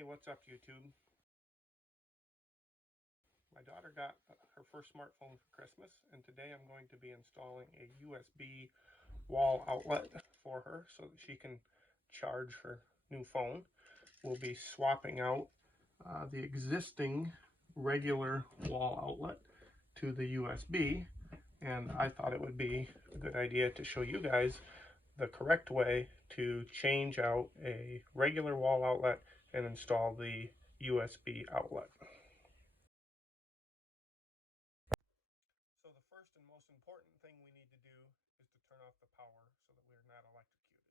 Hey, what's up, YouTube? My daughter got her first smartphone for Christmas, and today I'm going to be installing a USB wall outlet for her so that she can charge her new phone. We'll be swapping out the existing regular wall outlet to the USB, and I thought it would be a good idea to show you guys the correct way to change out a regular wall outlet and install the USB outlet. So the first and most important thing we need to do is to turn off the power so that we're not electrocuted.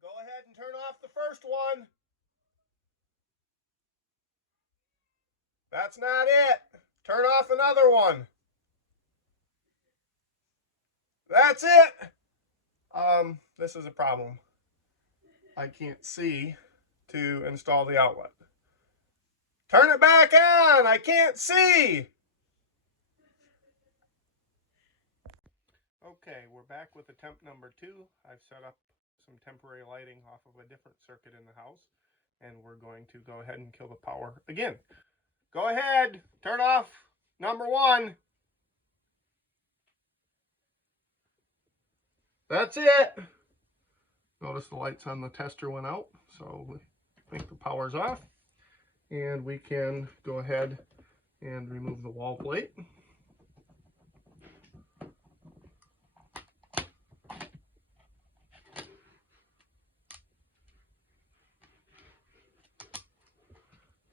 Go ahead and turn off the first one. That's not it. Turn off another one. That's it. This is a problem. I can't see to install the outlet. Turn it back on. I can't see. Okay, we're back with attempt number 2. I've set up some temporary lighting off of a different circuit in the house, and we're going to go ahead and kill the power again. Go ahead, turn off number 1. That's it. Notice the lights on the tester went out, so we think the power's off. And we can go ahead and remove the wall plate.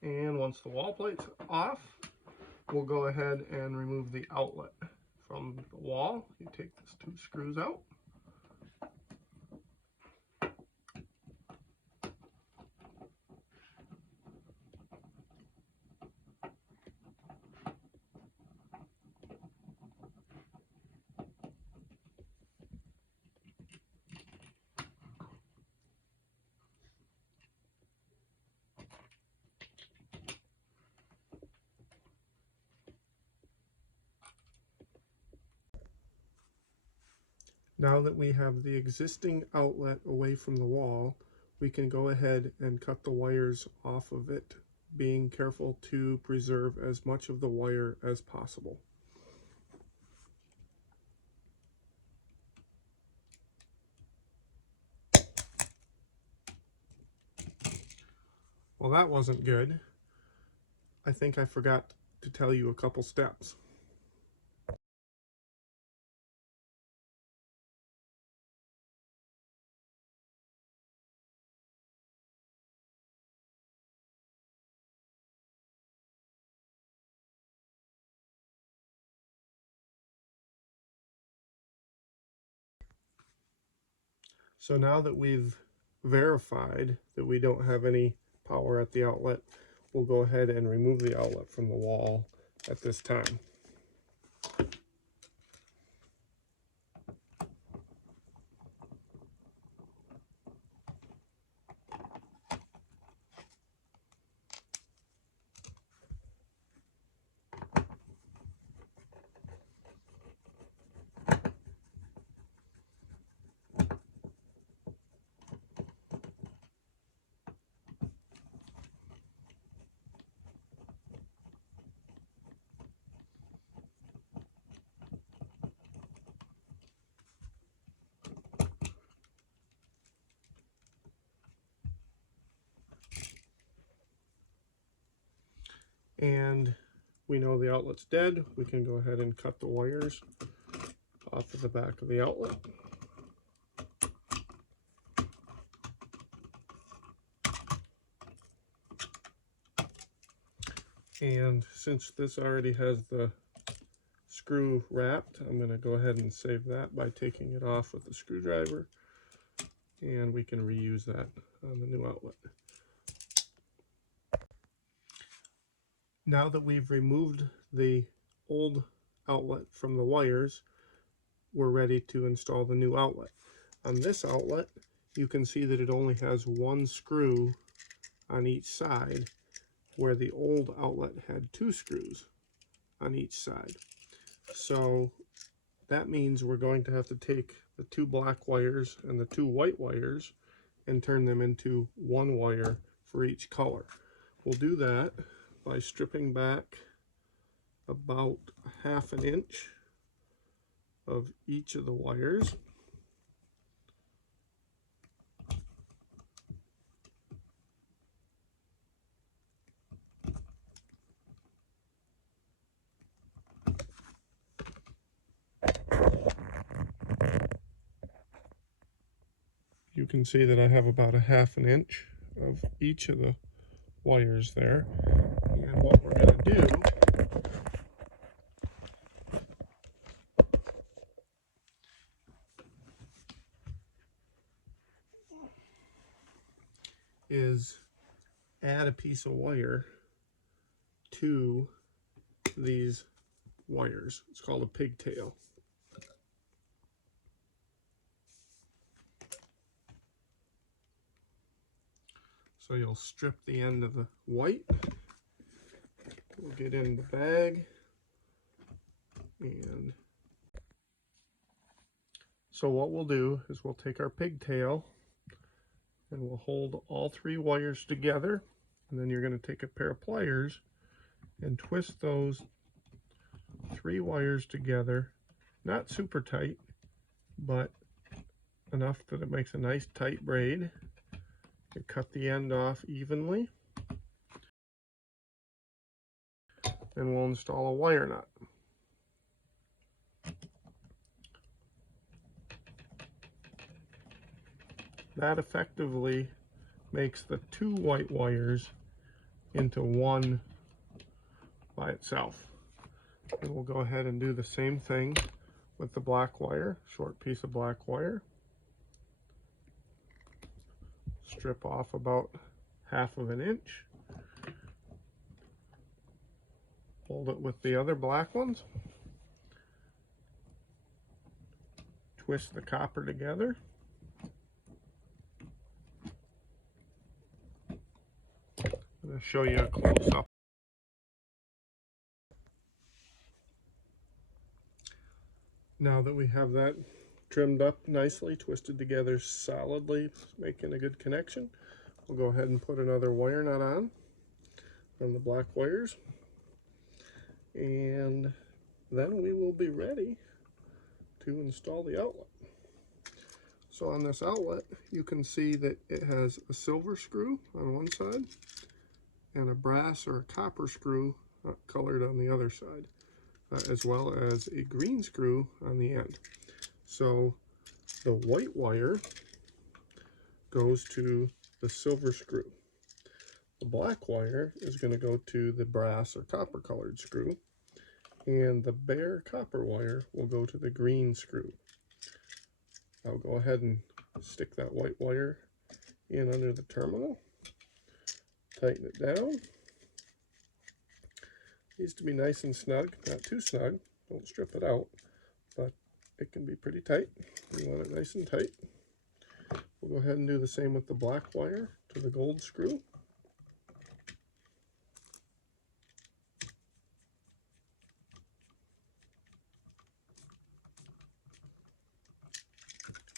And once the wall plate's off, we'll go ahead and remove the outlet from the wall. You take these 2 screws out. Now that we have the existing outlet away from the wall, we can go ahead and cut the wires off of it, being careful to preserve as much of the wire as possible. Well, that wasn't good. I think I forgot to tell you a couple steps. So now that we've verified that we don't have any power at the outlet, we'll go ahead and remove the outlet from the wall at this time. And we know the outlet's dead. We can go ahead and cut the wires off of the back of the outlet. And since this already has the screw wrapped, I'm going to go ahead and save that by taking it off with a screwdriver, and we can reuse that on the new outlet. Now that we've removed the old outlet from the wires, we're ready to install the new outlet. On this outlet, you can see that it only has 1 screw on each side, where the old outlet had 2 screws on each side. So that means we're going to have to take the 2 black wires and the 2 white wires and turn them into 1 wire for each color. We'll do that by stripping back about 1/2 inch of each of the wires. You can see that I have about 1/2 inch of each of the wires there. And what we're going to do is add a piece of wire to these wires. It's called a pigtail. So you'll strip the end of the white. We'll get in the bag. And so what we'll do is we'll take our pigtail and we'll hold all 3 wires together. And then you're going to take a pair of pliers and twist those 3 wires together. Not super tight, but enough that it makes a nice tight braid. You cut the end off evenly, and we'll install a wire nut. That effectively makes the 2 white wires into one by itself. And we'll go ahead and do the same thing with the black wire, short piece of black wire. Strip off about 1/2 inch. Hold it with the other black ones. Twist the copper together. I'm going to show you a close-up. Now that we have that trimmed up nicely, twisted together solidly, making a good connection, we'll go ahead and put another wire nut on the black wires, and then we will be ready to install the outlet. So on this outlet, you can see that it has a silver screw on one side and a brass or a copper screw colored on the other side, as well as a green screw on the end. So the white wire goes to the silver screw. The black wire is going to go to the brass or copper colored screw, and the bare copper wire will go to the green screw. I'll go ahead and stick that white wire in under the terminal, tighten it down. Needs to be nice and snug, not too snug, don't strip it out, but it can be pretty tight. You want it nice and tight. We'll go ahead and do the same with the black wire to the gold screw.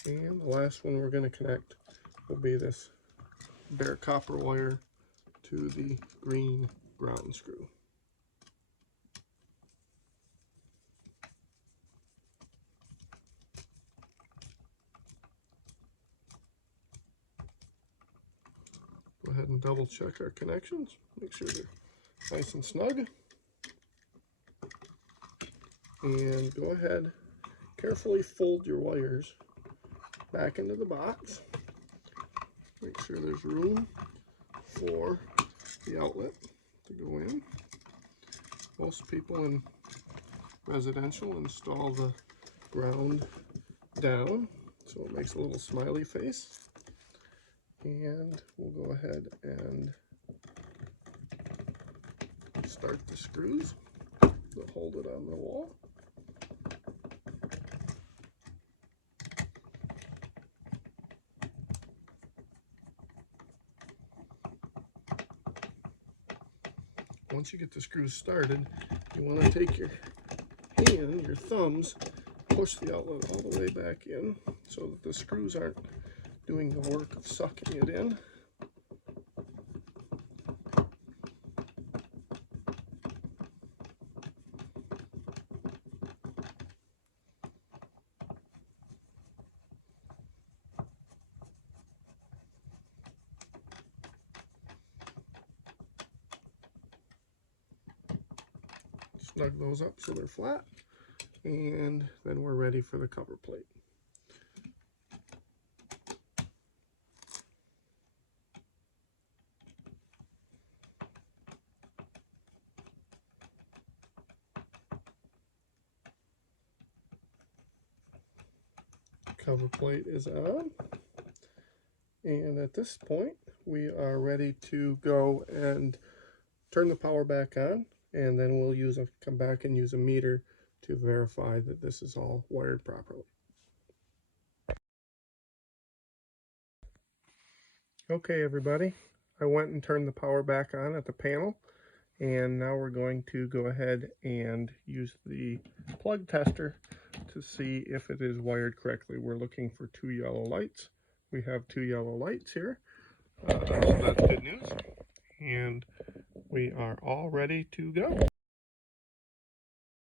And the last one we're going to connect will be this bare copper wire to the green ground screw. Go ahead and double check our connections, make sure they're nice and snug. And go ahead, carefully fold your wires back into the box. Make sure there's room for the outlet to go in. Most people in residential install the ground down, so it makes a little smiley face. And we'll go ahead and start the screws that hold it on the wall. Once you get the screws started, you want to take your hand, your thumbs, push the outlet all the way back in so that the screws aren't doing the work of sucking it in. snug those up so they're flat, and then we're ready for the cover plate. Cover plate is on, and at this point we are ready to go and turn the power back on, and then we'll come back and use a meter to verify that this is all wired properly. Okay everybody, I went and turned the power back on at the panel, and now we're going to go ahead and use the plug tester to see if it is wired correctly. We're looking for 2 yellow lights. We have 2 yellow lights here, so that's good news. And we are all ready to go.